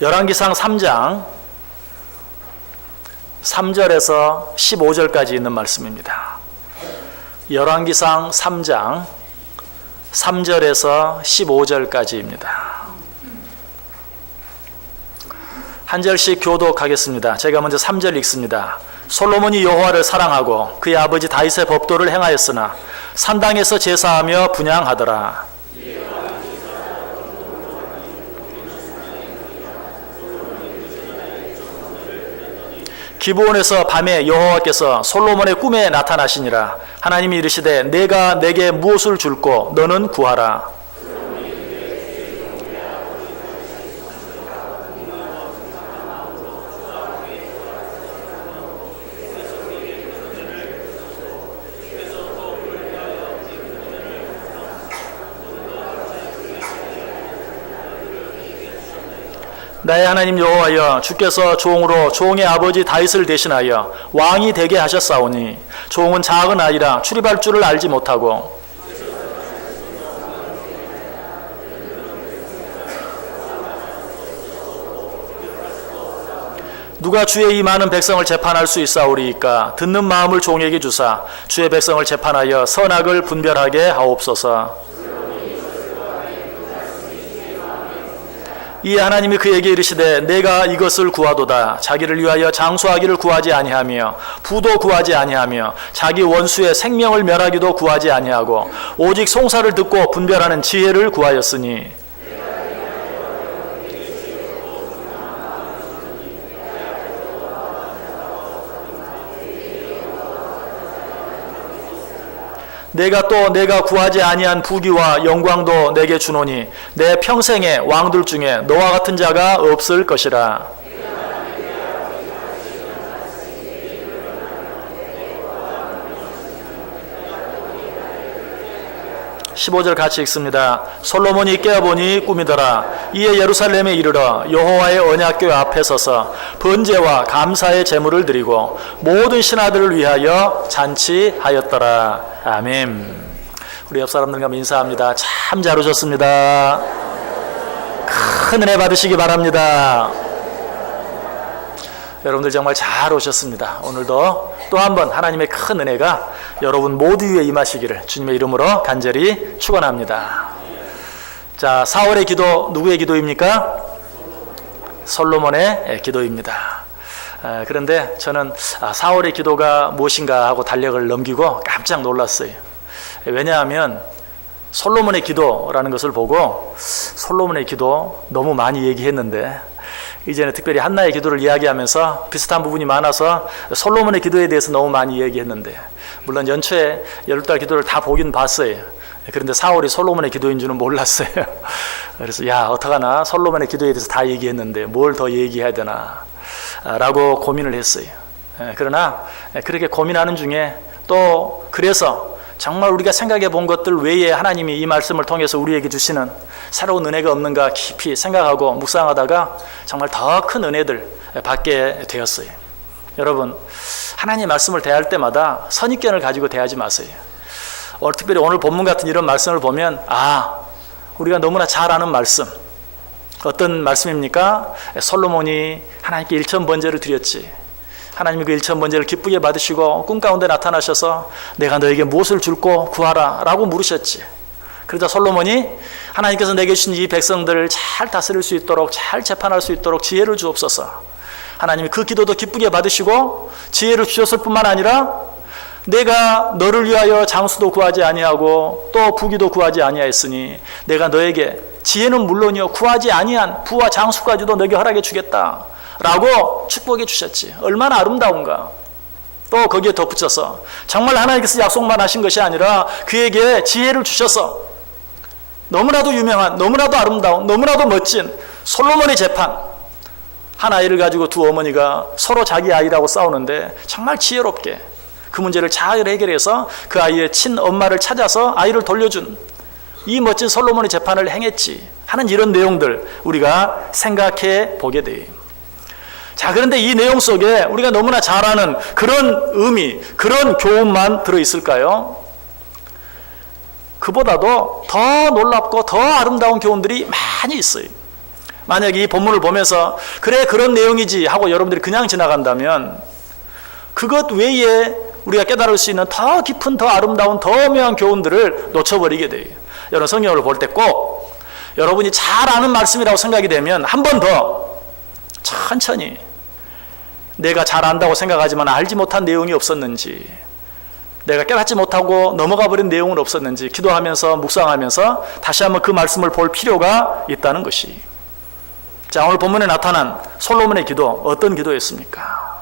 열왕기상 3장 3절에서 15절까지 있는 말씀입니다. 열왕기상 3장 3절에서 15절까지입니다. 한 절씩 교독하겠습니다. 제가 먼저 3절 읽습니다. 솔로몬이 여호와를 사랑하고 그의 아버지 다윗의 법도를 행하였으나 산당에서 제사하며 분향하더라. 기브온에서 밤에 여호와께서 솔로몬의 꿈에 나타나시니라. 하나님이 이르시되 내가 내게 무엇을 줄꼬 너는 구하라. 나의 하나님 여호와여, 주께서 종으로 종의 아버지 다윗을 대신하여 왕이 되게 하셨사오니 종은 작은 아이라 출입할 줄을 알지 못하고 누가 주의 이 많은 백성을 재판할 수 있사오리이까. 듣는 마음을 종에게 주사 주의 백성을 재판하여 선악을 분별하게 하옵소서. 이에 하나님이 그에게 이르시되 내가 이것을 구하도다. 자기를 위하여 장수하기를 구하지 아니하며 부도 구하지 아니하며 자기 원수의 생명을 멸하기도 구하지 아니하고 오직 송사를 듣고 분별하는 지혜를 구하였으니 내가 구하지 아니한 부귀와 영광도 내게 주노니 내 평생의 왕들 중에 너와 같은 자가 없을 것이라. 15절 같이 읽습니다. 솔로몬이 깨어보니 꿈이더라. 이에 예루살렘에 이르러 여호와의 언약궤 앞에 서서 번제와 감사의 제물을 드리고 모든 신하들을 위하여 잔치하였더라. 아멘. 우리 옆 사람들과 인사합니다. 참 잘 오셨습니다. 큰 은혜 받으시기 바랍니다. 여러분들 정말 잘 오셨습니다. 오늘도 또 한 번 하나님의 큰 은혜가 여러분 모두 위에 임하시기를 주님의 이름으로 간절히 축원합니다. 자, 4월의 기도 누구의 기도입니까? 솔로몬의 기도입니다. 그런데 저는 4월의 기도가 무엇인가 하고 달력을 넘기고 깜짝 놀랐어요. 왜냐하면 솔로몬의 기도라는 것을 보고 솔로몬의 기도 너무 많이 얘기했는데 이제는 특별히 한나의 기도를 이야기하면서 비슷한 부분이 많아서 솔로몬의 기도에 대해서 너무 많이 얘기했는데, 물론 연초에 12달 기도를 다 보긴 봤어요. 그런데 4월이 솔로몬의 기도인 줄은 몰랐어요. 그래서 어떡하나, 솔로몬의 기도에 대해서 다 얘기했는데 뭘 더 얘기해야 되나 라고 고민을 했어요. 그러나 그렇게 고민하는 중에 또 그래서 정말 우리가 생각해 본 것들 외에 하나님이 이 말씀을 통해서 우리에게 주시는 새로운 은혜가 없는가 깊이 생각하고 묵상하다가 정말 더 큰 은혜들 받게 되었어요. 여러분, 하나님 말씀을 대할 때마다 선입견을 가지고 대하지 마세요. 특별히 오늘 본문 같은 이런 말씀을 보면 우리가 너무나 잘 아는 말씀. 어떤 말씀입니까? 솔로몬이 하나님께 일천번제를 드렸지. 하나님이 그 일천번제를 기쁘게 받으시고 꿈 가운데 나타나셔서 내가 너에게 무엇을 줄꼬 구하라 라고 물으셨지. 그러자 솔로몬이 하나님께서 내게 주신 이 백성들을 잘 다스릴 수 있도록, 잘 재판할 수 있도록 지혜를 주옵소서. 하나님이 그 기도도 기쁘게 받으시고 지혜를 주셨을 뿐만 아니라 내가 너를 위하여 장수도 구하지 아니하고 또 부귀도 구하지 아니하였으니 내가 너에게 지혜는 물론이요 구하지 아니한 부와 장수까지도 너에게 허락해 주겠다 라고 축복해 주셨지. 얼마나 아름다운가. 또 거기에 덧붙여서 정말 하나님께서 약속만 하신 것이 아니라 그에게 지혜를 주셔서 너무나도 유명한, 너무나도 아름다운, 너무나도 멋진 솔로몬의 재판. 한 아이를 가지고 두 어머니가 서로 자기 아이라고 싸우는데 정말 지혜롭게 그 문제를 잘 해결해서 그 아이의 친엄마를 찾아서 아이를 돌려준 이 멋진 솔로몬의 재판을 행했지 하는 이런 내용들 우리가 생각해 보게 돼요. 자, 그런데 이 내용 속에 우리가 너무나 잘 아는 그런 의미, 그런 교훈만 들어있을까요? 그보다도 더 놀랍고 더 아름다운 교훈들이 많이 있어요. 만약에 이 본문을 보면서 그래 그런 내용이지 하고 여러분들이 그냥 지나간다면 그것 외에 우리가 깨달을 수 있는 더 깊은 더 아름다운 더 묘한 교훈들을 놓쳐버리게 돼요. 여러분 성경을 볼 때 꼭 여러분이 잘 아는 말씀이라고 생각이 되면 한 번 더 천천히 내가 잘 안다고 생각하지만 알지 못한 내용이 없었는지, 내가 깨닫지 못하고 넘어가 버린 내용은 없었는지 기도하면서 묵상하면서 다시 한번 그 말씀을 볼 필요가 있다는 것이. 자, 오늘 본문에 나타난 솔로몬의 기도, 어떤 기도였습니까?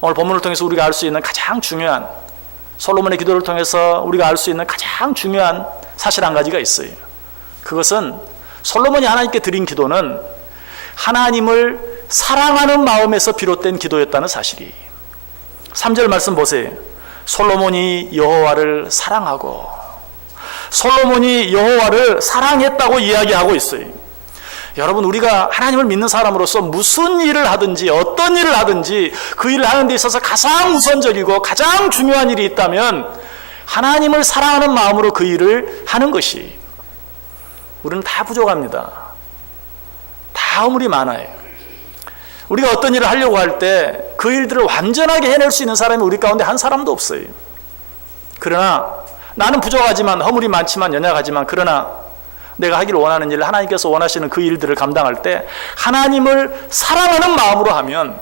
오늘 본문을 통해서 우리가 알 수 있는 가장 중요한, 솔로몬의 기도를 통해서 우리가 알 수 있는 가장 중요한 사실 한 가지가 있어요. 그것은 솔로몬이 하나님께 드린 기도는 하나님을 사랑하는 마음에서 비롯된 기도였다는 사실이. 3절 말씀 보세요. 솔로몬이 여호와를 사랑하고, 솔로몬이 여호와를 사랑했다고 이야기하고 있어요. 여러분, 우리가 하나님을 믿는 사람으로서 무슨 일을 하든지 어떤 일을 하든지 그 일을 하는 데 있어서 가장 우선적이고 가장 중요한 일이 있다면 하나님을 사랑하는 마음으로 그 일을 하는 것이. 우리는 다 부족합니다. 다 허물이 많아요. 우리가 어떤 일을 하려고 할 때 그 일들을 완전하게 해낼 수 있는 사람이 우리 가운데 한 사람도 없어요. 그러나 나는 부족하지만, 허물이 많지만, 연약하지만, 그러나 내가 하기를 원하는 일을 하나님께서 원하시는 그 일들을 감당할 때 하나님을 사랑하는 마음으로 하면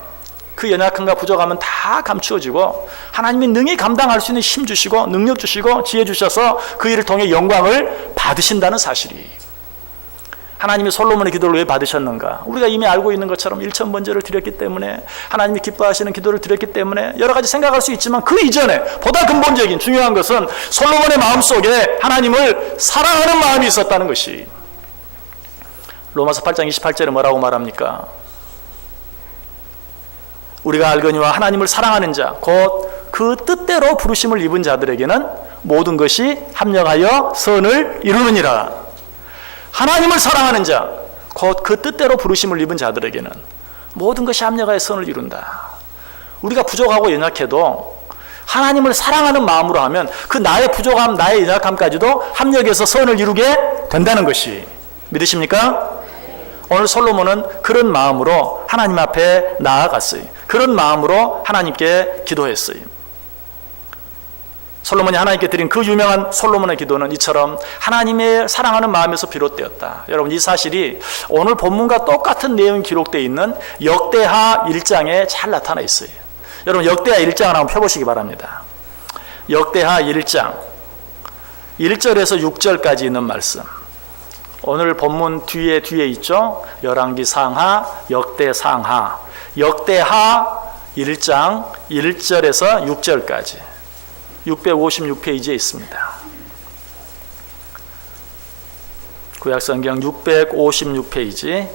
그 연약함과 부족함은 다 감추어지고 하나님이 능히 감당할 수 있는 힘 주시고 능력 주시고 지혜 주셔서 그 일을 통해 영광을 받으신다는 사실이. 하나님이 솔로몬의 기도를 왜 받으셨는가? 우리가 이미 알고 있는 것처럼 일천번제를 드렸기 때문에, 하나님이 기뻐하시는 기도를 드렸기 때문에 여러 가지 생각할 수 있지만 그 이전에 보다 근본적인 중요한 것은 솔로몬의 마음속에 하나님을 사랑하는 마음이 있었다는 것이. 로마서 8장 28절에 뭐라고 말합니까? 우리가 알거니와 하나님을 사랑하는 자 곧 그 뜻대로 부르심을 입은 자들에게는 모든 것이 합력하여 선을 이루느니라. 하나님을 사랑하는 자, 곧 그 뜻대로 부르심을 입은 자들에게는 모든 것이 합력하여 선을 이룬다. 우리가 부족하고 연약해도 하나님을 사랑하는 마음으로 하면 그 나의 부족함, 나의 연약함까지도 합력해서 선을 이루게 된다는 것이. 믿으십니까? 오늘 솔로몬은 그런 마음으로 하나님 앞에 나아갔어요. 그런 마음으로 하나님께 기도했어요. 솔로몬이 하나님께 드린 그 유명한 솔로몬의 기도는 이처럼 하나님의 사랑하는 마음에서 비롯되었다. 여러분, 이 사실이 오늘 본문과 똑같은 내용이 기록되어 있는 역대하 1장에 잘 나타나 있어요. 여러분, 역대하 1장을 한번 펴보시기 바랍니다. 역대하 1장 1절에서 6절까지 있는 말씀. 오늘 본문 뒤에 있죠. 열왕기 상하, 역대 상하, 역대하 1장 1절에서 6절까지 656페이지에 있습니다. 구약성경 656페이지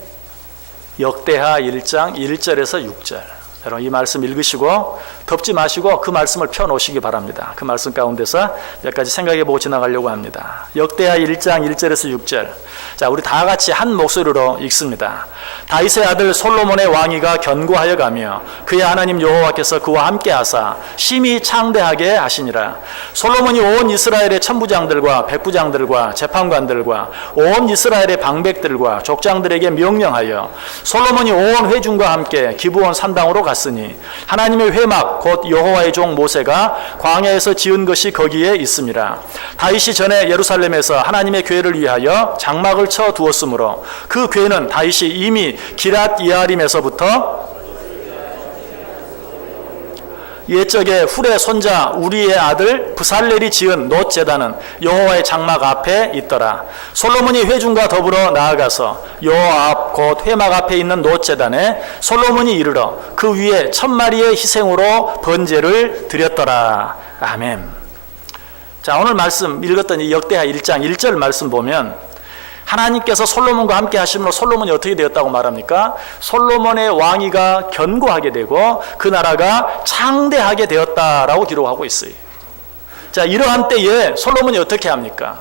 역대하 1장 1절에서 6절. 여러분, 이 말씀 읽으시고 덮지 마시고 그 말씀을 펴놓으시기 바랍니다. 그 말씀 가운데서 몇 가지 생각해보고 지나가려고 합니다. 역대하 1장 1절에서 6절. 자, 우리 다 같이 한 목소리로 읽습니다. 다윗의 아들 솔로몬의 왕위가 견고하여 가며 그의 하나님 여호와께서 그와 함께 하사 심히 창대하게 하시니라. 솔로몬이 온 이스라엘의 천부장들과 백부장들과 재판관들과 온 이스라엘의 방백들과 족장들에게 명령하여 솔로몬이 온 회중과 함께 기브온 산당으로 갔으니 하나님의 회막 곧 여호와의 종 모세가 광야에서 지은 것이 거기에 있음이라. 다윗이 전에 예루살렘에서 하나님의 궤를 위하여 장막을 쳐 두었으므로 그 궤는 다윗이 이미 기랏 이아림에서부터 옛적에 훌의 손자 우리의 아들 브살렐이 지은 놋 제단은 여호와의 장막 앞에 있더라. 솔로몬이 회중과 더불어 나아가서 여호와 앞 곧 회막 앞에 있는 놋 제단에 솔로몬이 이르러 그 위에 1000마리의 희생으로 번제를 드렸더라. 아멘. 자, 오늘 말씀 읽었던 이 역대하 1장 1절 말씀 보면 하나님께서 솔로몬과 함께 하심으로 솔로몬이 어떻게 되었다고 말합니까? 솔로몬의 왕위가 견고하게 되고 그 나라가 창대하게 되었다라고 기록하고 있어요. 자, 이러한 때에 솔로몬이 어떻게 합니까?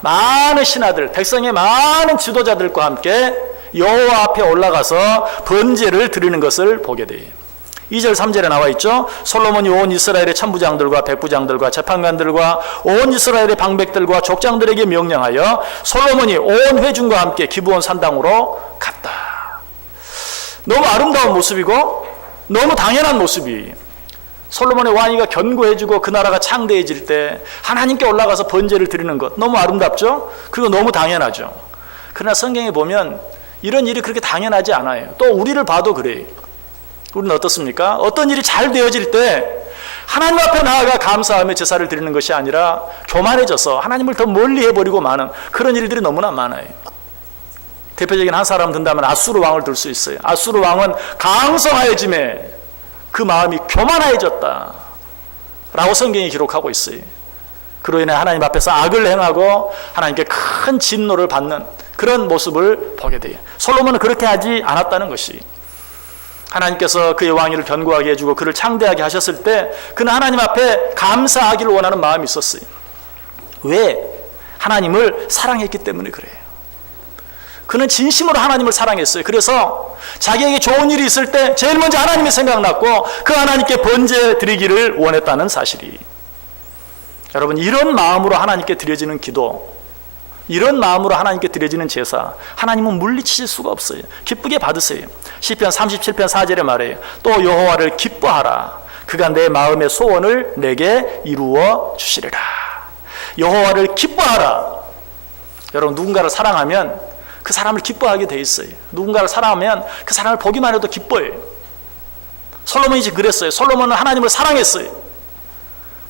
많은 신하들, 백성의 많은 지도자들과 함께 여호와 앞에 올라가서 번제를 드리는 것을 보게 돼요. 2절 3절에 나와 있죠. 솔로몬이 온 이스라엘의 천부장들과 백부장들과 재판관들과 온 이스라엘의 방백들과 족장들에게 명령하여 솔로몬이 온 회중과 함께 기브온 산당으로 갔다. 너무 아름다운 모습이고 너무 당연한 모습이, 솔로몬의 왕위가 견고해지고 그 나라가 창대해질 때 하나님께 올라가서 번제를 드리는 것, 너무 아름답죠? 그거 너무 당연하죠. 그러나 성경에 보면 이런 일이 그렇게 당연하지 않아요. 또 우리를 봐도 그래요. 우리는 어떻습니까? 어떤 일이 잘 되어질 때 하나님 앞에 나아가 감사하며 제사를 드리는 것이 아니라 교만해져서 하나님을 더 멀리 해버리고 마는 그런 일들이 너무나 많아요. 대표적인 한 사람 든다면 아수르 왕을 들 수 있어요. 아수르 왕은 강성하여짐에 그 마음이 교만해졌다 라고 성경이 기록하고 있어요. 그로 인해 하나님 앞에서 악을 행하고 하나님께 큰 진노를 받는 그런 모습을 보게 돼요. 솔로몬은 그렇게 하지 않았다는 것이, 하나님께서 그의 왕위를 견고하게 해주고 그를 창대하게 하셨을 때 그는 하나님 앞에 감사하기를 원하는 마음이 있었어요. 왜? 하나님을 사랑했기 때문에 그래요. 그는 진심으로 하나님을 사랑했어요. 그래서 자기에게 좋은 일이 있을 때 제일 먼저 하나님이 생각났고 그 하나님께 번제 드리기를 원했다는 사실이, 여러분, 이런 마음으로 하나님께 드려지는 기도, 이런 마음으로 하나님께 드려지는 제사, 하나님은 물리치실 수가 없어요. 기쁘게 받으세요. 시편 37편 4절에 말해요. 또 여호와를 기뻐하라. 그가 내 마음의 소원을 내게 이루어 주시리라. 여호와를 기뻐하라. 여러분, 누군가를 사랑하면 그 사람을 기뻐하게 돼 있어요. 누군가를 사랑하면 그 사람을 보기만 해도 기뻐해요. 솔로몬이 지금 그랬어요. 솔로몬은 하나님을 사랑했어요.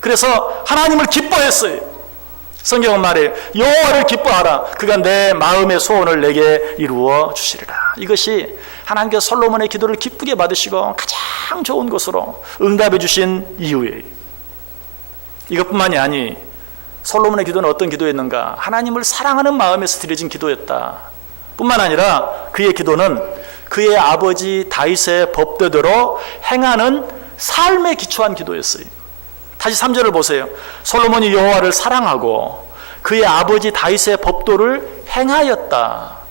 그래서 하나님을 기뻐했어요. 성경은 말해요. 여호와를 기뻐하라. 그가 내 마음의 소원을 내게 이루어 주시리라. 이것이 하나님께서 솔로몬의 기도를 기쁘게 받으시고 가장 좋은 것으로 응답해 주신 이유예요. 이것뿐만이 아니, 솔로몬의 기도는 어떤 기도였는가? 하나님을 사랑하는 마음에서 드려진 기도였다. 뿐만 아니라 그의 기도는 그의 아버지 다윗의 법도대로 행하는 삶에 기초한 기도였어요. 다시 3절을 보세요. 솔로몬이 여호와를 사랑하고 그의 아버지 다윗의 법도를 행하였다.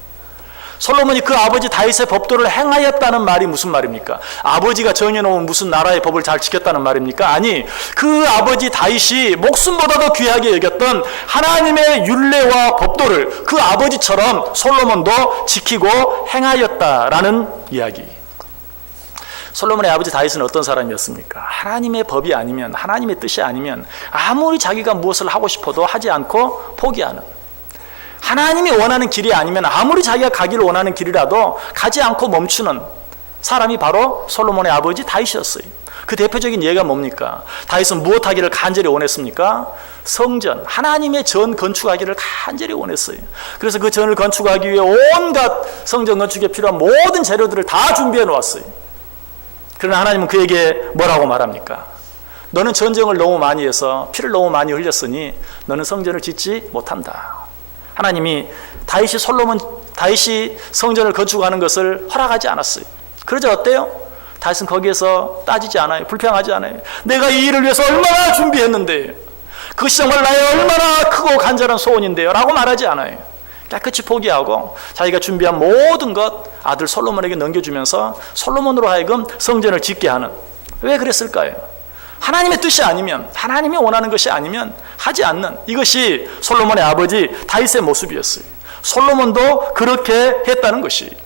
솔로몬이 그 아버지 다윗의 법도를 행하였다는 말이 무슨 말입니까? 아버지가 정해놓은 무슨 나라의 법을 잘 지켰다는 말입니까? 아니, 그 아버지 다윗이 목숨보다도 귀하게 여겼던 하나님의 율례와 법도를 그 아버지처럼 솔로몬도 지키고 행하였다라는 이야기. 솔로몬의 아버지 다윗은 어떤 사람이었습니까? 하나님의 법이 아니면, 하나님의 뜻이 아니면 아무리 자기가 무엇을 하고 싶어도 하지 않고 포기하는, 하나님이 원하는 길이 아니면 아무리 자기가 가기를 원하는 길이라도 가지 않고 멈추는 사람이 바로 솔로몬의 아버지 다윗이었어요. 그 대표적인 예가 뭡니까? 다윗은 무엇 하기를 간절히 원했습니까? 성전, 하나님의 전 건축하기를 간절히 원했어요. 그래서 그 전을 건축하기 위해 온갖 성전 건축에 필요한 모든 재료들을 다 준비해 놓았어요. 그러나 하나님은 그에게 뭐라고 말합니까? 너는 전쟁을 너무 많이 해서 피를 너무 많이 흘렸으니 너는 성전을 짓지 못한다. 하나님이 다윗이 성전을 건축하는 것을 허락하지 않았어요. 그러자 어때요? 다윗은 거기에서 따지지 않아요. 불평하지 않아요. 내가 이 일을 위해서 얼마나 준비했는데, 그것이 정말 나의 얼마나 크고 간절한 소원인데요 라고 말하지 않아요. 깨끗이 포기하고 자기가 준비한 모든 것 아들 솔로몬에게 넘겨주면서 솔로몬으로 하여금 성전을 짓게 하는, 왜 그랬을까요? 하나님의 뜻이 아니면, 하나님이 원하는 것이 아니면 하지 않는, 이것이 솔로몬의 아버지 다윗의 모습이었어요. 솔로몬도 그렇게 했다는 것이,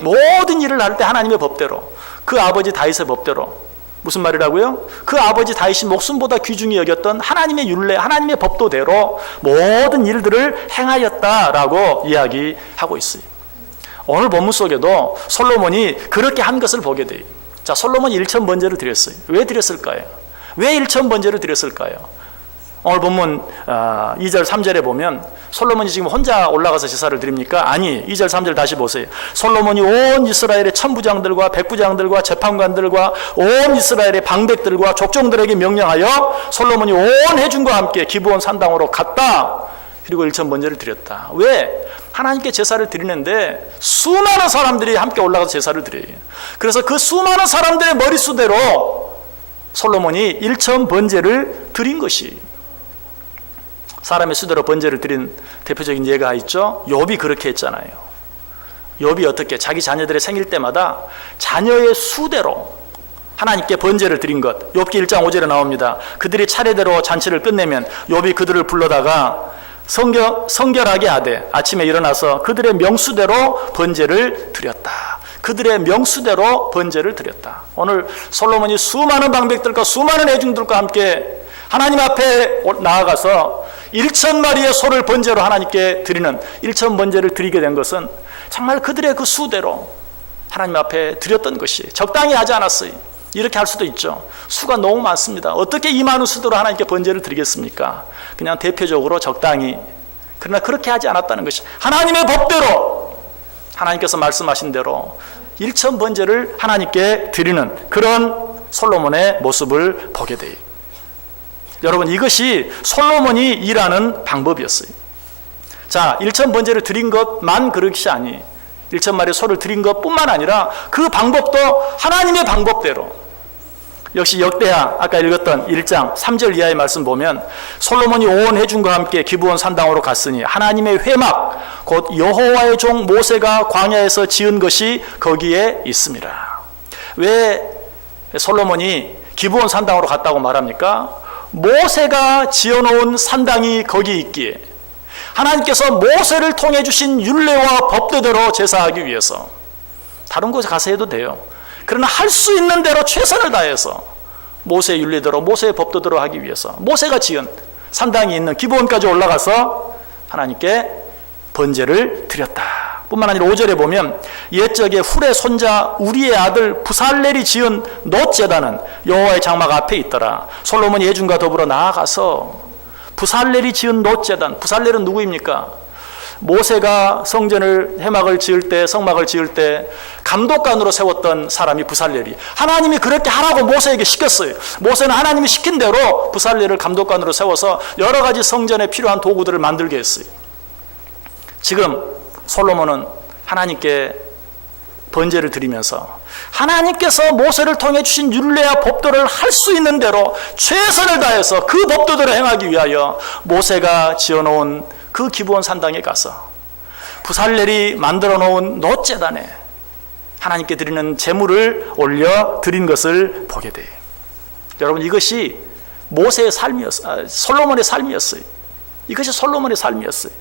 모든 일을 할 때 하나님의 법대로, 그 아버지 다윗의 법대로. 무슨 말이라고요? 그 아버지 다윗이 목숨보다 귀중히 여겼던 하나님의 율례, 하나님의 법도대로 모든 일들을 행하였다라고 이야기하고 있어요. 오늘 본문 속에도 솔로몬이 그렇게 한 것을 보게 돼요. 자, 솔로몬이 1천 번제를 드렸어요. 왜 드렸을까요? 왜 1천 번제를 드렸을까요? 오늘 본문 2절 3절에 보면 솔로몬이 지금 혼자 올라가서 제사를 드립니까? 아니, 2절 3절 다시 보세요. 솔로몬이 온 이스라엘의 천부장들과 백부장들과 재판관들과 온 이스라엘의 방백들과 족종들에게 명령하여 솔로몬이 온 회중과 함께 기브온 산당으로 갔다. 그리고 1천 번제를 드렸다. 왜? 하나님께 제사를 드리는데 수많은 사람들이 함께 올라가서 제사를 드려요. 그래서 그 수많은 사람들의 머릿수대로 솔로몬이 1천 번제를 드린 것이, 사람의 수대로 번제를 드린 대표적인 예가 있죠. 욥이 그렇게 했잖아요. 욥이 어떻게 자기 자녀들의 생일 때마다 자녀의 수대로 하나님께 번제를 드린 것. 욥기 1장 5절에 나옵니다. 그들이 차례대로 잔치를 끝내면 욥이 그들을 불러다가 성결하게 하되 아침에 일어나서 그들의 명수대로 번제를 드렸다. 그들의 명수대로 번제를 드렸다. 오늘 솔로몬이 수많은 방백들과 수많은 애중들과 함께 하나님 앞에 나아가서 1,000마리의 소를 번제로 하나님께 드리는 1,000 번제를 드리게 된 것은 정말 그들의 그 수대로 하나님 앞에 드렸던 것이 적당히 하지 않았어요. 이렇게 할 수도 있죠. 수가 너무 많습니다. 어떻게 이 많은 수대로 하나님께 번제를 드리겠습니까? 그냥 대표적으로 적당히. 그러나 그렇게 하지 않았다는 것이 하나님의 법대로 하나님께서 말씀하신 대로 1,000 번제를 하나님께 드리는 그런 솔로몬의 모습을 보게 돼요. 여러분, 이것이 솔로몬이 일하는 방법이었어요. 자, 1,000 번제를 드린 것만 그것이 아니 1,000마리 소를 드린 것뿐만 아니라 그 방법도 하나님의 방법대로. 역시 역대하 아까 읽었던 1장 3절 이하의 말씀 보면 솔로몬이 온 회중과 함께 기브온 산당으로 갔으니 하나님의 회막 곧 여호와의 종 모세가 광야에서 지은 것이 거기에 있습니다. 왜 솔로몬이 기브온 산당으로 갔다고 말합니까? 모세가 지어놓은 산당이 거기 있기에 하나님께서 모세를 통해 주신 율례와 법도대로 제사하기 위해서. 다른 곳에 가서 해도 돼요. 그러나 할 수 있는 대로 최선을 다해서 모세의 율례대로 모세의 법도대로 하기 위해서 모세가 지은 산당이 있는 기브온까지 올라가서 하나님께 번제를 드렸다. 뿐만 아니라 5절에 보면 옛적에 훌의 손자 우리의 아들 부살렐이 지은 놋제단은 여호와의 장막 앞에 있더라. 솔로몬이 예중과 더불어 나아가서 부살렐이 지은 놋제단. 부살렐은 누구입니까? 모세가 성전을 회막을 지을 때 성막을 지을 때 감독관으로 세웠던 사람이 부살렐이. 하나님이 그렇게 하라고 모세에게 시켰어요. 모세는 하나님이 시킨 대로 부살렐을 감독관으로 세워서 여러 가지 성전에 필요한 도구들을 만들게 했어요. 지금 솔로몬은 하나님께 번제를 드리면서 하나님께서 모세를 통해 주신 율례와 법도를 할 수 있는 대로 최선을 다해서 그 법도대로 행하기 위하여 모세가 지어놓은 그 기브온 산당에 가서 부살렐이 만들어 놓은 놋제단에 하나님께 드리는 제물을 올려 드린 것을 보게 돼요. 여러분, 이것이 모세의 삶이었어요. 솔로몬의 삶이었어요. 이것이 솔로몬의 삶이었어요.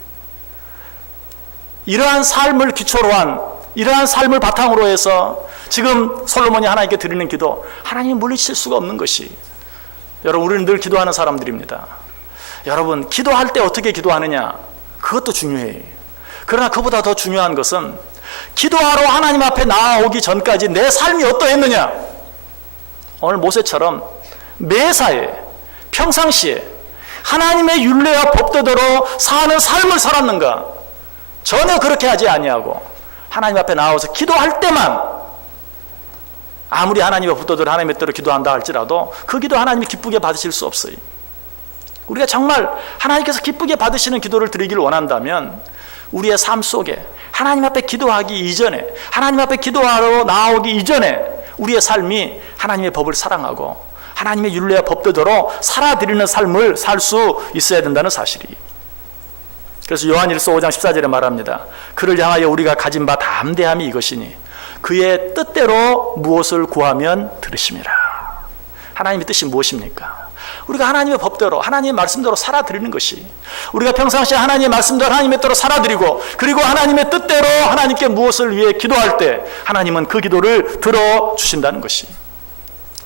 이러한 삶을 기초로 한, 이러한 삶을 바탕으로 해서 지금 솔로몬이 하나님께 드리는 기도, 하나님이 물리칠 수가 없는 것이, 여러분, 우리는 늘 기도하는 사람들입니다. 여러분, 기도할 때 어떻게 기도하느냐, 그것도 중요해요. 그러나 그보다 더 중요한 것은 기도하러 하나님 앞에 나아오기 전까지 내 삶이 어떠했느냐. 오늘 모세처럼 매사에 평상시에 하나님의 율례와 법도대로 사는 삶을 살았는가? 전혀 그렇게 하지 아니하고 하나님 앞에 나와서 기도할 때만, 아무리 하나님의 법도대로 하나님의 뜻대로 기도한다 할지라도 그 기도 하나님이 기쁘게 받으실 수 없어요. 우리가 정말 하나님께서 기쁘게 받으시는 기도를 드리기를 원한다면 우리의 삶 속에 하나님 앞에 기도하기 이전에, 하나님 앞에 기도하러 나오기 이전에 우리의 삶이 하나님의 법을 사랑하고 하나님의 율례와 법도대로 살아드리는 삶을 살 수 있어야 된다는 사실이. 그래서 요한일서 5장 14절에 말합니다. 그를 향하여 우리가 가진 바 담대함이 이것이니 그의 뜻대로 무엇을 구하면 들으심이라. 하나님의 뜻이 무엇입니까? 우리가 하나님의 법대로, 하나님의 말씀대로 살아드리는 것이, 우리가 평상시에 하나님의 말씀대로 하나님의 뜻대로 살아드리고 그리고 하나님의 뜻대로 하나님께 무엇을 위해 기도할 때 하나님은 그 기도를 들어주신다는 것이.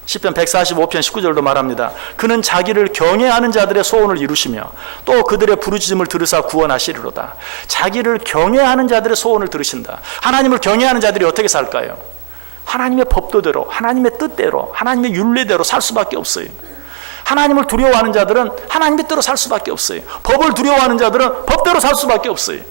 시편 145편 19절도 말합니다. 그는 자기를 경외하는 자들의 소원을 이루시며 또 그들의 부르짖음을 들으사 구원하시리로다. 자기를 경외하는 자들의 소원을 들으신다. 하나님을 경외하는 자들이 어떻게 살까요? 하나님의 법도대로, 하나님의 뜻대로, 하나님의 율례대로 살 수밖에 없어요. 하나님을 두려워하는 자들은 하나님의 뜻대로 살 수밖에 없어요. 법을 두려워하는 자들은 법대로 살 수밖에 없어요.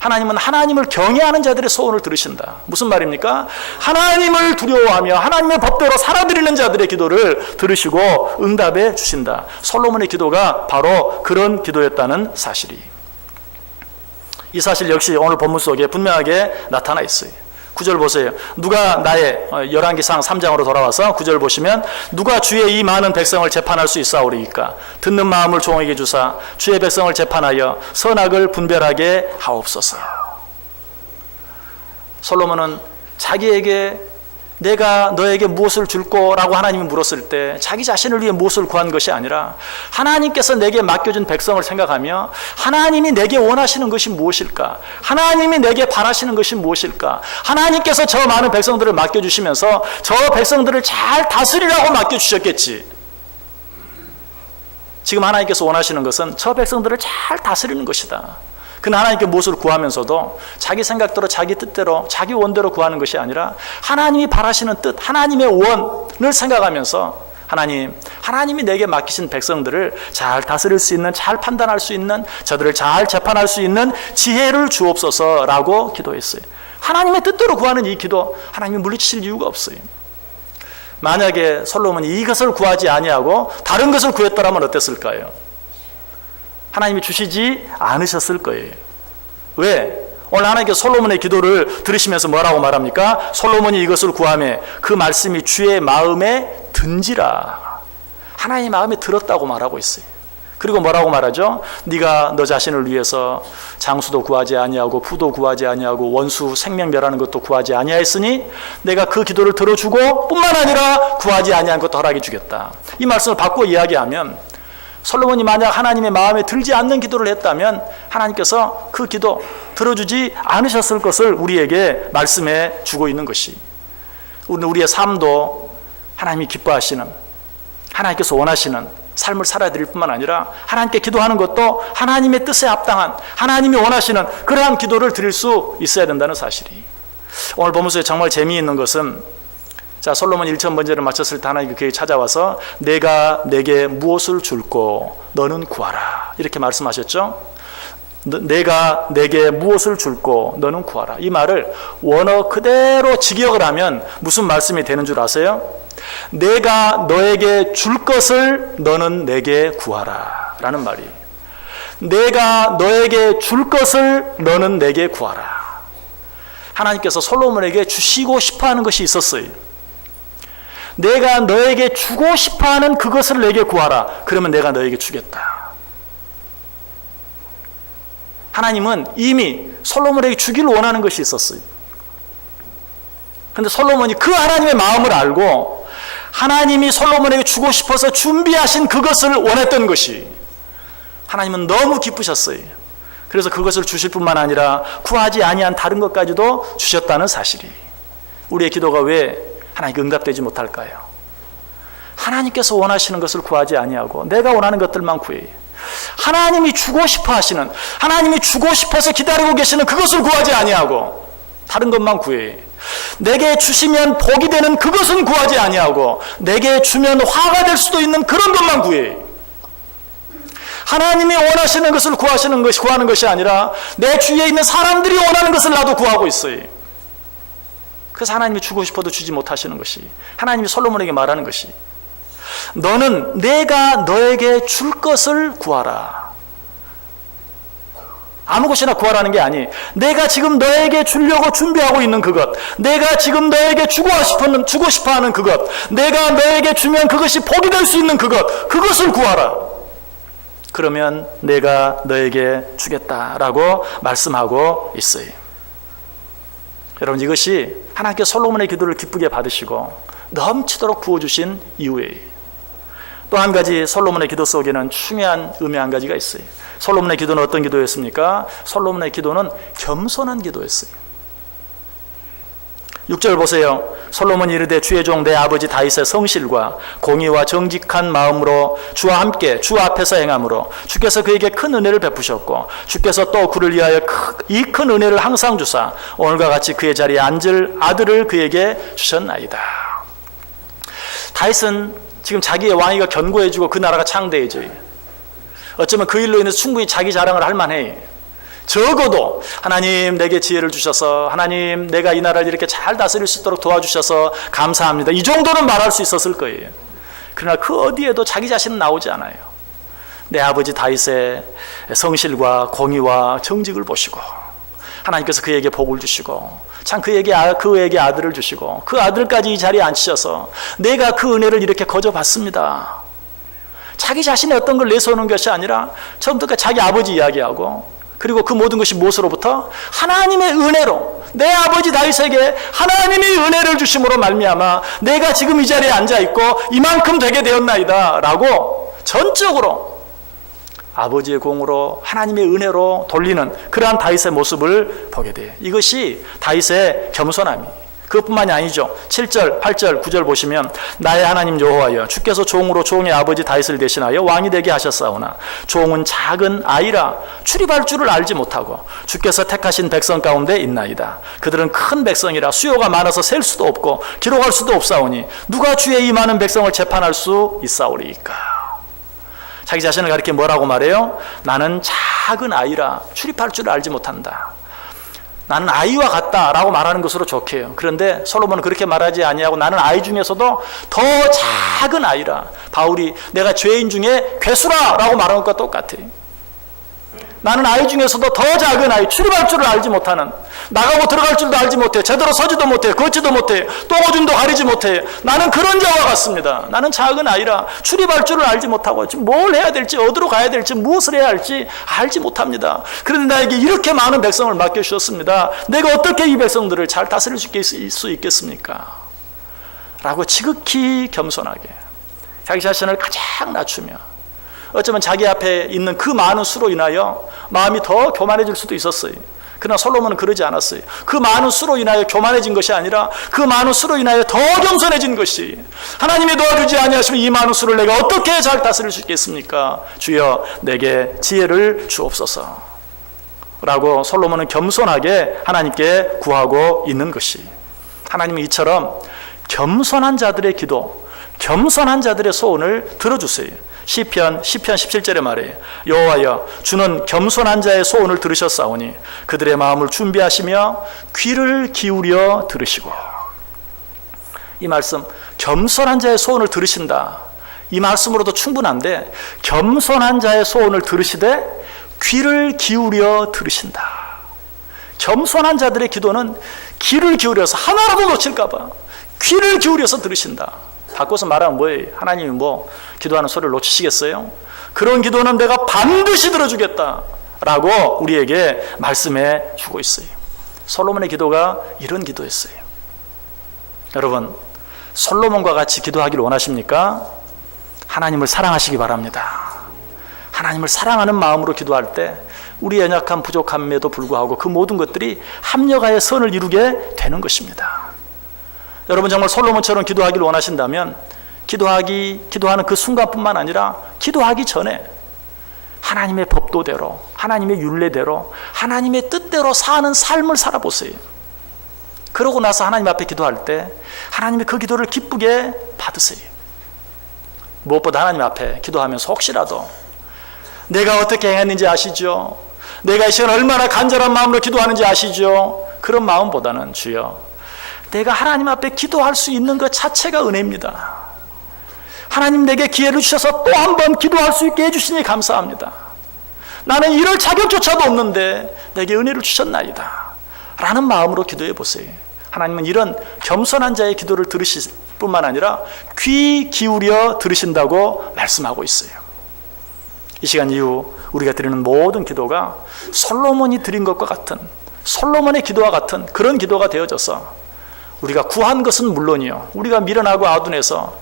하나님은 하나님을 경외하는 자들의 소원을 들으신다. 무슨 말입니까? 하나님을 두려워하며 하나님의 법대로 살아드리는 자들의 기도를 들으시고 응답해 주신다. 솔로몬의 기도가 바로 그런 기도였다는 사실이. 이 사실 역시 오늘 본문 속에 분명하게 나타나 있어요. 9절 보세요. 누가 나의, 열왕기상 3장으로 돌아와서 9절 보시면, 누가 주의 이 많은 백성을 재판할 수 있사오리이까? 듣는 마음을 종에게 주사 주의 백성을 재판하여 선악을 분별하게 하옵소서. 솔로몬은 자기에게 내가 너에게 무엇을 줄 거라고 하나님이 물었을 때 자기 자신을 위해 무엇을 구한 것이 아니라 하나님께서 내게 맡겨준 백성을 생각하며 하나님이 내게 원하시는 것이 무엇일까? 하나님이 내게 바라시는 것이 무엇일까? 하나님께서 저 많은 백성들을 맡겨주시면서 저 백성들을 잘 다스리라고 맡겨주셨겠지. 지금 하나님께서 원하시는 것은 저 백성들을 잘 다스리는 것이다. 그는 하나님께 무엇을 구하면서도 자기 생각대로 자기 뜻대로 자기 원대로 구하는 것이 아니라 하나님이 바라시는 뜻, 하나님의 원을 생각하면서 하나님이 내게 맡기신 백성들을 잘 다스릴 수 있는, 잘 판단할 수 있는, 저들을 잘 재판할 수 있는 지혜를 주옵소서라고 기도했어요. 하나님의 뜻대로 구하는 이 기도 하나님이 물리치실 이유가 없어요. 만약에 솔로몬이 이것을 구하지 아니하고 다른 것을 구했더라면 어땠을까요? 하나님이 주시지 않으셨을 거예요. 왜? 오늘 하나님께서 솔로몬의 기도를 들으시면서 뭐라고 말합니까? 솔로몬이 이것을 구하며 그 말씀이 주의 마음에 든지라. 하나님의 마음에 들었다고 말하고 있어요. 그리고 뭐라고 말하죠? 네가 너 자신을 위해서 장수도 구하지 아니하고 부도 구하지 아니하고 원수 생명멸하는 것도 구하지 아니하였으니 내가 그 기도를 들어주고 뿐만 아니라 구하지 아니한 것도 허락해 주겠다. 이 말씀을 바꿔 이야기하면 솔로몬이 만약 하나님의 마음에 들지 않는 기도를 했다면 하나님께서 그 기도 들어주지 않으셨을 것을 우리에게 말씀해 주고 있는 것이, 우리는 우리의 삶도 하나님이 기뻐하시는, 하나님께서 원하시는 삶을 살아드릴 뿐만 아니라 하나님께 기도하는 것도 하나님의 뜻에 합당한, 하나님이 원하시는 그러한 기도를 드릴 수 있어야 된다는 사실이. 오늘 본문서에 정말 재미있는 것은 솔로몬이 1,000번제를 마쳤을 때 하나님이 그에게 찾아와서 내가 내게 무엇을 줄고 너는 구하라 이렇게 말씀하셨죠. 내가 내게 무엇을 줄고 너는 구하라. 이 말을 원어 그대로 직역을 하면 무슨 말씀이 되는 줄 아세요? 내가 너에게 줄 것을 너는 내게 구하라 라는 말이. 내가 너에게 줄 것을 너는 내게 구하라. 하나님께서 솔로몬에게 주시고 싶어하는 것이 있었어요. 내가 너에게 주고 싶어하는 그것을 내게 구하라. 그러면 내가 너에게 주겠다. 하나님은 이미 솔로몬에게 주기를 원하는 것이 있었어요. 그런데 솔로몬이 그 하나님의 마음을 알고 하나님이 솔로몬에게 주고 싶어서 준비하신 그것을 원했던 것이, 하나님은 너무 기쁘셨어요. 그래서 그것을 주실 뿐만 아니라 구하지 아니한 다른 것까지도 주셨다는 사실이, 우리의 기도가 왜 하나님께 응답되지 못할까요? 하나님께서 원하시는 것을 구하지 아니하고 내가 원하는 것들만 구해요. 하나님이 주고 싶어 하시는, 하나님이 주고 싶어서 기다리고 계시는 그것을 구하지 아니하고 다른 것만 구해요. 내게 주시면 복이 되는 그것은 구하지 아니하고 내게 주면 화가 될 수도 있는 그런 것만 구해요. 하나님이 원하시는 것을 구하는 것이 아니라 내 주위에 있는 사람들이 원하는 것을 나도 구하고 있어요. 그래서 하나님이 주고 싶어도 주지 못하시는 것이, 하나님이 솔로몬에게 말하는 것이, 너는 내가 너에게 줄 것을 구하라. 아무 것이나 구하라는 게 아니, 내가 지금 너에게 주려고 준비하고 있는 그것, 내가 지금 너에게 주고 싶어하는 그것, 내가 너에게 주면 그것이 복이 될 수 있는 그것을 구하라. 그러면 내가 너에게 주겠다라고 말씀하고 있어요. 여러분, 이것이 하나님께 솔로몬의 기도를 기쁘게 받으시고 넘치도록 부어주신 이유예요. 또 한 가지 솔로몬의 기도 속에는 중요한 의미 한 가지가 있어요. 솔로몬의 기도는 어떤 기도였습니까? 솔로몬의 기도는 겸손한 기도였어요. 6절 보세요. 솔로몬이 이르되 주의 종 내 아버지 다윗의 성실과 공의와 정직한 마음으로 주와 함께 주 앞에서 행함으로 주께서 그에게 큰 은혜를 베푸셨고 주께서 또 그를 위하여 이 큰 은혜를 항상 주사 오늘과 같이 그의 자리에 앉을 아들을 그에게 주셨나이다. 다윗은 지금 자기의 왕위가 견고해지고 그 나라가 창대해져요. 어쩌면 그 일로 인해서 충분히 자기 자랑을 할 만해. 적어도 하나님 내게 지혜를 주셔서, 하나님 내가 이 나라를 이렇게 잘 다스릴 수 있도록 도와주셔서 감사합니다, 이 정도는 말할 수 있었을 거예요. 그러나 그 어디에도 자기 자신은 나오지 않아요. 내 아버지 다윗의 성실과 공의와 정직을 보시고 하나님께서 그에게 복을 주시고 참 그에게 아들을 주시고 그 아들까지 이 자리에 앉히셔서 내가 그 은혜를 이렇게 거저받습니다. 자기 자신의 어떤 걸 내세우는 것이 아니라 처음부터 자기 아버지 이야기하고 그리고 그 모든 것이 무엇으로부터? 하나님의 은혜로, 내 아버지 다윗에게 하나님의 은혜를 주심으로 말미암아 내가 지금 이 자리에 앉아있고 이만큼 되게 되었나이다 라고 전적으로 아버지의 공으로 하나님의 은혜로 돌리는 그러한 다윗의 모습을 보게 돼요. 이것이 다윗의 겸손함이. 그것뿐만이 아니죠. 7절, 8절, 9절 보시면 나의 하나님 여호와여 주께서 종으로 종의 아버지 다윗을 대신하여 왕이 되게 하셨사오나 종은 작은 아이라 출입할 줄을 알지 못하고 주께서 택하신 백성 가운데 있나이다. 그들은 큰 백성이라 수요가 많아서 셀 수도 없고 기록할 수도 없사오니 누가 주의 이 많은 백성을 재판할 수 있사오리이까. 자기 자신을 가리켜 뭐라고 말해요? 나는 작은 아이라 출입할 줄을 알지 못한다. 나는 아이와 같다라고 말하는 것으로 좋게요. 그런데 솔로몬은 그렇게 말하지 아니하고 나는 아이 중에서도 더 작은 아이라. 바울이 내가 죄인 중에 괴수라라고 말하는 것과 똑같아요. 나는 아이 중에서도 더 작은 아이, 출입할 줄을 알지 못하는, 나가고 들어갈 줄도 알지 못해, 제대로 서지도 못해, 걷지도 못해, 똥오줌도 가리지 못해. 나는 그런 자와 같습니다. 나는 작은 아이라 출입할 줄을 알지 못하고 지금 뭘 해야 될지, 어디로 가야 될지, 무엇을 해야 할지 알지 못합니다. 그런데 나에게 이렇게 많은 백성을 맡겨주셨습니다. 내가 어떻게 이 백성들을 잘 다스릴 수 있겠습니까? 라고 지극히 겸손하게 자기 자신을 가장 낮추며, 어쩌면 자기 앞에 있는 그 많은 수로 인하여 마음이 더 교만해질 수도 있었어요. 그러나 솔로몬은 그러지 않았어요. 그 많은 수로 인하여 교만해진 것이 아니라 그 많은 수로 인하여 더 겸손해진 것이, 하나님이 도와주지 아니하시면 이 많은 수를 내가 어떻게 잘 다스릴 수 있겠습니까? 주여 내게 지혜를 주옵소서 라고 솔로몬은 겸손하게 하나님께 구하고 있는 것이, 하나님은 이처럼 겸손한 자들의 기도, 겸손한 자들의 소원을 들어주세요. 시편 17절에 말해요. 여호와여 주는 겸손한 자의 소원을 들으셨사오니 그들의 마음을 준비하시며 귀를 기울여 들으시고. 이 말씀, 겸손한 자의 소원을 들으신다, 이 말씀으로도 충분한데 겸손한 자의 소원을 들으시되 귀를 기울여 들으신다. 겸손한 자들의 기도는 귀를 기울여서 하나라도 놓칠까 봐 귀를 기울여서 들으신다. 바꿔서 말하면 뭐예요? 하나님이 뭐 기도하는 소리를 놓치시겠어요? 그런 기도는 내가 반드시 들어주겠다 라고 우리에게 말씀해 주고 있어요. 솔로몬의 기도가 이런 기도였어요. 여러분, 솔로몬과 같이 기도하기를 원하십니까? 하나님을 사랑하시기 바랍니다. 하나님을 사랑하는 마음으로 기도할 때 우리 연약함, 부족함에도 불구하고 그 모든 것들이 합력하여 선을 이루게 되는 것입니다. 여러분 정말 솔로몬처럼 기도하기를 원하신다면 기도하는 그 순간뿐만 아니라 기도하기 전에 하나님의 법도대로, 하나님의 율례대로, 하나님의 뜻대로 사는 삶을 살아보세요. 그러고 나서 하나님 앞에 기도할 때 하나님이 그 기도를 기쁘게 받으세요. 무엇보다 하나님 앞에 기도하면서 혹시라도 내가 어떻게 행했는지 아시죠? 내가 이 시간 얼마나 간절한 마음으로 기도하는지 아시죠? 그런 마음보다는 주여 내가 하나님 앞에 기도할 수 있는 것 자체가 은혜입니다. 하나님 내게 기회를 주셔서 또 한 번 기도할 수 있게 해주시니 감사합니다. 나는 이럴 자격조차도 없는데 내게 은혜를 주셨나이다 라는 마음으로 기도해 보세요. 하나님은 이런 겸손한 자의 기도를 들으실 뿐만 아니라 귀 기울여 들으신다고 말씀하고 있어요. 이 시간 이후 우리가 드리는 모든 기도가 솔로몬이 드린 것과 같은, 솔로몬의 기도와 같은 그런 기도가 되어져서 우리가 구한 것은 물론이요, 우리가 미련하고 아둔해서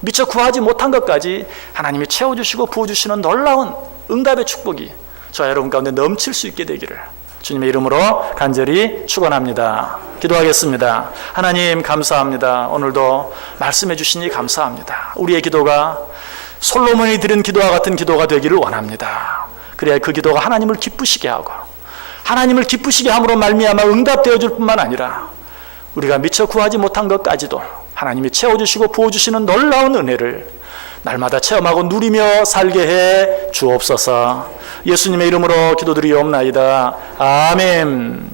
미처 구하지 못한 것까지 하나님이 채워주시고 부어주시는 놀라운 응답의 축복이 저와 여러분 가운데 넘칠 수 있게 되기를 주님의 이름으로 간절히 축원합니다. 기도하겠습니다. 하나님 감사합니다. 오늘도 말씀해 주시니 감사합니다. 우리의 기도가 솔로몬이 드린 기도와 같은 기도가 되기를 원합니다. 그래야 그 기도가 하나님을 기쁘시게 하고 하나님을 기쁘시게 함으로 말미암아 응답되어 줄 뿐만 아니라 우리가 미처 구하지 못한 것까지도 하나님이 채워주시고 부어주시는 놀라운 은혜를 날마다 체험하고 누리며 살게 해 주옵소서. 예수님의 이름으로 기도드리옵나이다. 아멘.